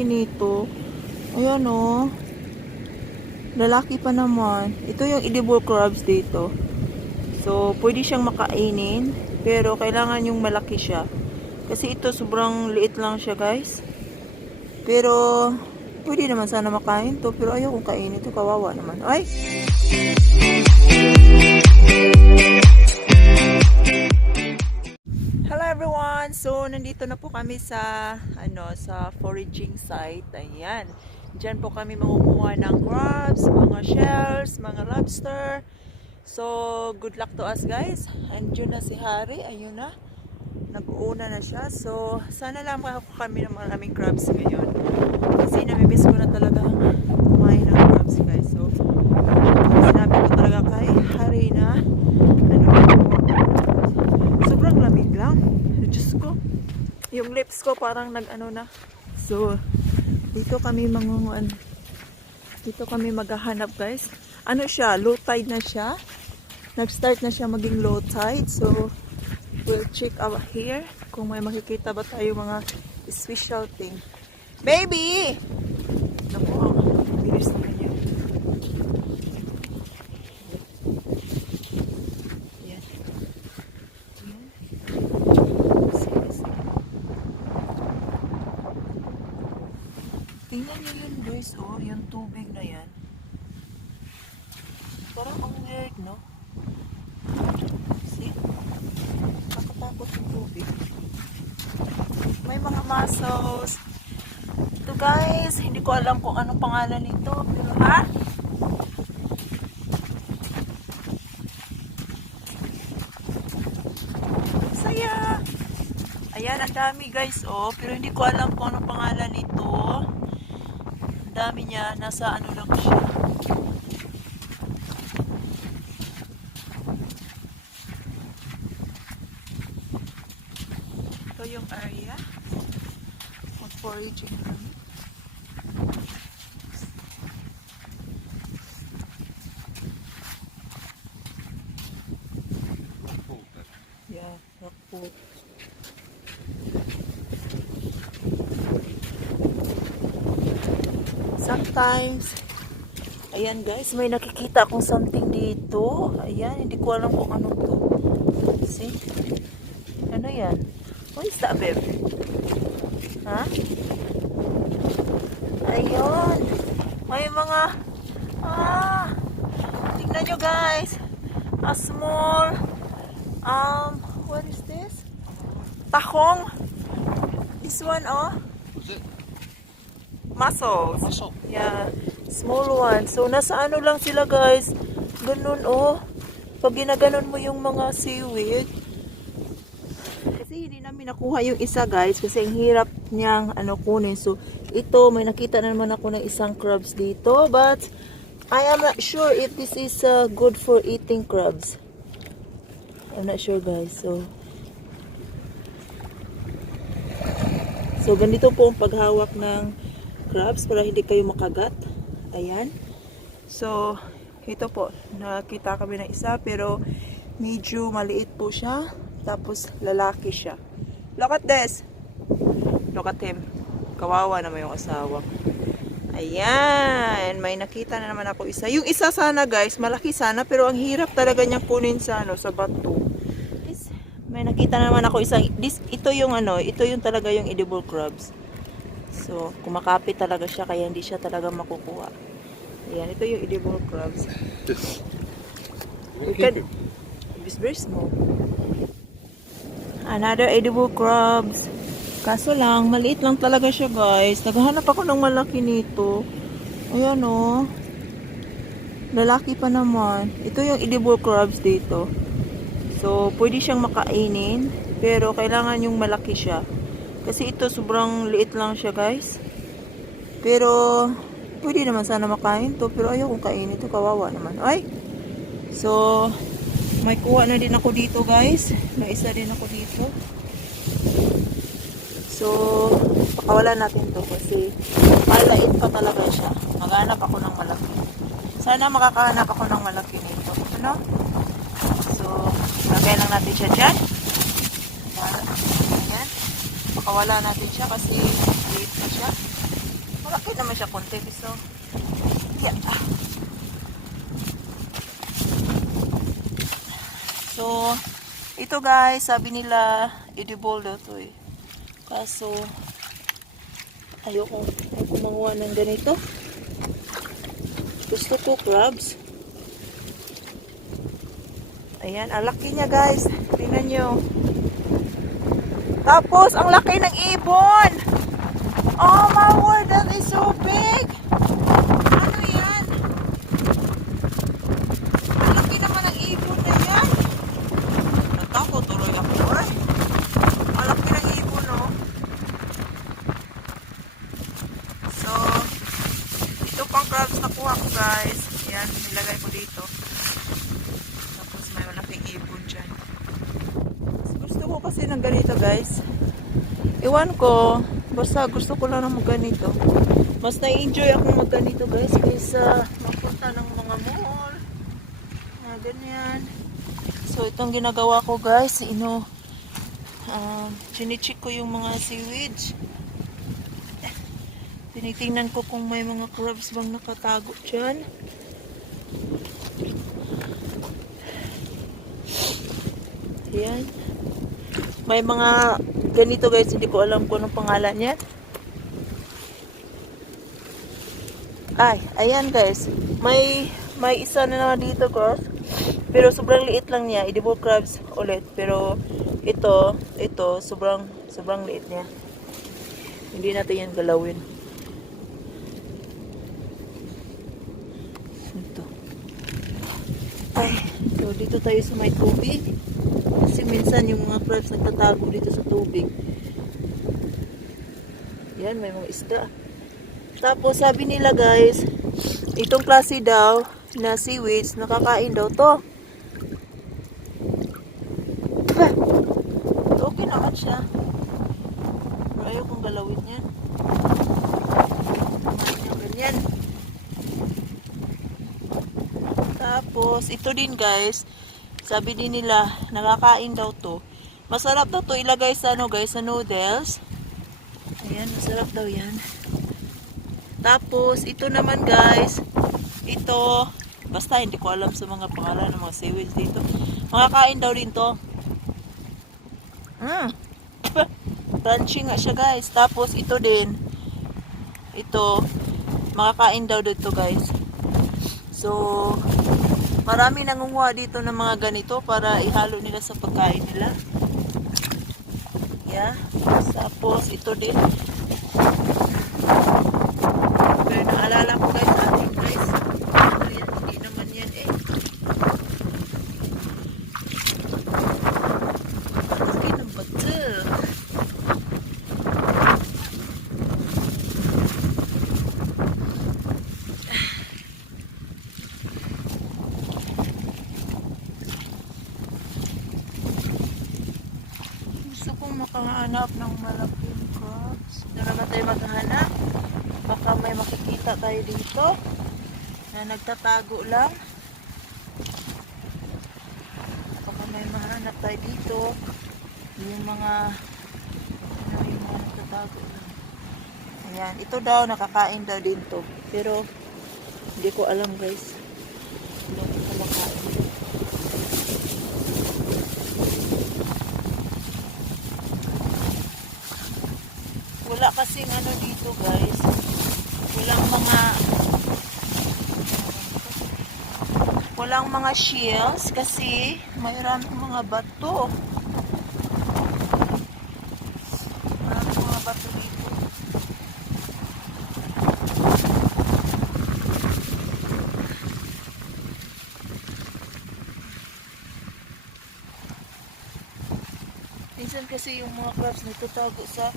malaki nito. Ayan o. Lalaki pa naman. Ito yung edible crabs dito. So, pwede siyang makainin. Pero, kailangan yung malaki siya. Kasi ito, sobrang liit lang siya, guys. Pero, pwede naman sana makain to. Pero, ayaw kong kainin ito. Kawawa naman. Ay! Hello everyone! So, nandito na po kami sa, sa foraging site. Ayan. Diyan po kami mangukuha ng crabs, mga shells, mga lobster. So, good luck to us guys. Andiyan na si Harry. Ayun na. Nag-uuna na siya. So, sana lang makakuha kami ng maraming crabs ngayon. Kasi namimiss ko na talaga kumain ng crabs guys. So, sinabi ko talaga kay Harry na sobrang lamig lang. Diyos ko. Yung lips ko parang nag-ano na. So, dito kami dito kami maghahanap guys. Ano siya? Low tide na siya. Nag-start na siya maging low tide. So, we'll check out here kung may makikita ba tayo mga special thing. Baby! Naku, bilis naman yun. Yan. Yan. Tingnan nyo yun guys, oh, yung tubig na yan. Parang ang weird, no? See? Nakatakot yung tubig. May mga mussels. Ito guys, hindi ko alam kung anong pangalan nito. Pero ha? Saya! Ayan, ang dami guys, oh. Pero hindi ko alam kung anong pangalan nito. Ang dami niya, nasa ano lang siya. Ito yung area. Mag-foraging kami. Yeah, rockpool. Sometimes, ayan guys, may nakikita akong something dito. Ayan, hindi ko alam kung ano to. See? Ano yan? What is that, babe? Ha? Ayun. May mga, tingnan nyo guys. A small, what is this? Tahong. This one, oh. What's it? Mussels. Mussel. Yeah, small one. So, nasa ano lang sila guys. Ganun, oh. Pag ginaganon mo yung mga seaweed. Kasi hindi namin nakuha yung isa guys. Kasi ang hirap niyang kunin. So, ito, may nakita na naman ako ng isang crabs dito. But, I am not sure if this is good for eating crabs. I'm not sure guys. So, ganito po ang paghawak ng crabs para hindi kayo makagat. Ayan. So, ito po. Nakita kami ng isa pero medyo maliit po siya. Tapos, lalaki siya. Look at this. Look at him. Kawawa naman yung asawa. Ayan. May nakita na naman ako isa. Yung isa sana guys, malaki sana pero ang hirap talaga niyang kunin sa sa bato. May nakita na naman ako isa. Ito yung ito yung talaga yung edible crabs. So, kumakapit talaga siya kaya hindi siya talaga makukuha. Ayan, ito yung edible crabs. It's very small. Another edible crabs. Kaso lang, maliit lang talaga siya guys. Naghahanap ako ng malaki nito. Ayan o. Lalaki pa naman. Ito yung edible crabs dito. So, pwede siyang makainin. Pero, kailangan yung malaki siya. Kasi ito, sobrang liit lang siya guys. Pero, pwede naman sana makain to. Pero, ayaw kong kainin ito. Kawawa naman. Ay! So, may kuha na din ako dito guys. May isa din ako dito. So, pakawalan natin to kasi malait pa talaga siya. Maghanap ako ng malaki. Sana makakahanap ako ng malaki nito. Ano? So, lagay lang natin siya dyan. Ayan. Pakawala natin siya kasi liit na siya. naman siya konti. So, yeah. So, ito guys, sabi nila, edible daw to eh. Kaso, ayoko manguha ng ganito. Gusto ko crabs. Ayan, ang laki niya guys. Tingnan nyo. Tapos, ang laki ng ibon. Oh my word, that is so big. Ano yan? Ang laki naman ng ibon na yan. Natakot tuloy ako. Ay, ang laki ng ibon, no? So, ito pang crabs na kuha ko guys. Ayan, nilagay ko dito. Tapos may malaking ibon dyan. Gusto ko kasi ng ganito guys. Iwan ko, basta gusto ko lang ng ganito. Mas na-enjoy ako mag ganito guys kaysa mapunta ng mga mall. Mga ganyan. So itong ginagawa ko guys, chinicheck ko yung mga seaweeds. Tinitingnan ko kung may mga crabs bang nakatago dyan. Ayan. May mga ganito guys, hindi ko alam kung anong pangalan niya. Ay, ayan guys. May isa na naman dito guys. Pero sobrang liit lang niya. Edible crabs ulit. Pero ito sobrang liit niya. Hindi natin yan galawin. Ito. Ay, so dito tayo sa may tubig. Kasi minsan yung mga crabs nagtatago dito sa tubig. Yan, may mga isda. Tapos sabi nila guys, itong klase daw na seaweeds, nakakain daw to. Okay naman siya. Pero ayaw kong galawin yan. Ganyan. Tapos ito din guys, sabi din nila, nakakain daw to. Masarap daw to ilagay sa guys, sa noodles. Ayan, masarap daw yan. Tapos, ito naman guys, ito, basta hindi ko alam sa mga pangalan ng mga seaweeds dito. Makakain daw din to. Crunchy nga siya guys. Tapos, ito din, ito, makakain daw dito guys. So, marami nangunguha dito ng mga ganito para ihalo nila sa pagkain nila. Yeah. Tapos, ito din. Pero naalala ko guys, ating guys. Ayan, hindi naman yan eh. Laki ng bato. Gusto kong makahanap ng malaking crabs. Doon naman tayo maghahanap. Baka may makikita tayo dito na nagtatago lang. Baka may mahanap tayo dito yung mga nagtatago lang. Ayan, ito daw nakakain daw din to. Pero hindi ko alam guys. Hindi ko makain. Wala kasing dito guys. Walang mga shells kasi mayroong mga bato. Maraming mga bato dito. Minsan kasi yung mga crabs nagtatago sa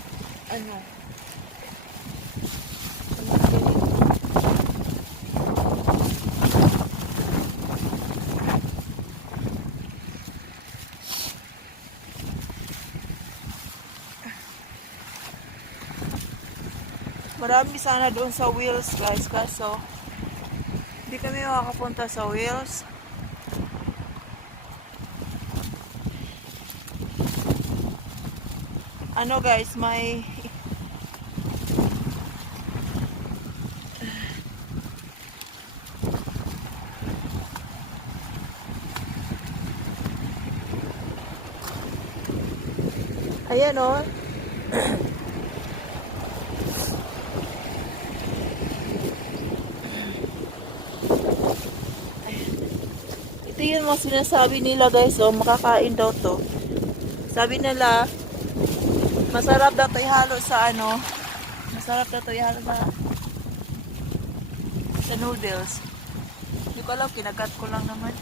marami sana doon sa wheels guys, kaso hindi kami makakapunta sa wheels. Guys, Ayan oh. Ito yung mga sinasabi nila guys, oh, makakain daw to. Sabi nila, masarap daw to ihalo sa ano, masarap daw to ihalo sa noodles. Hindi ko alam, kinagat ko lang naman.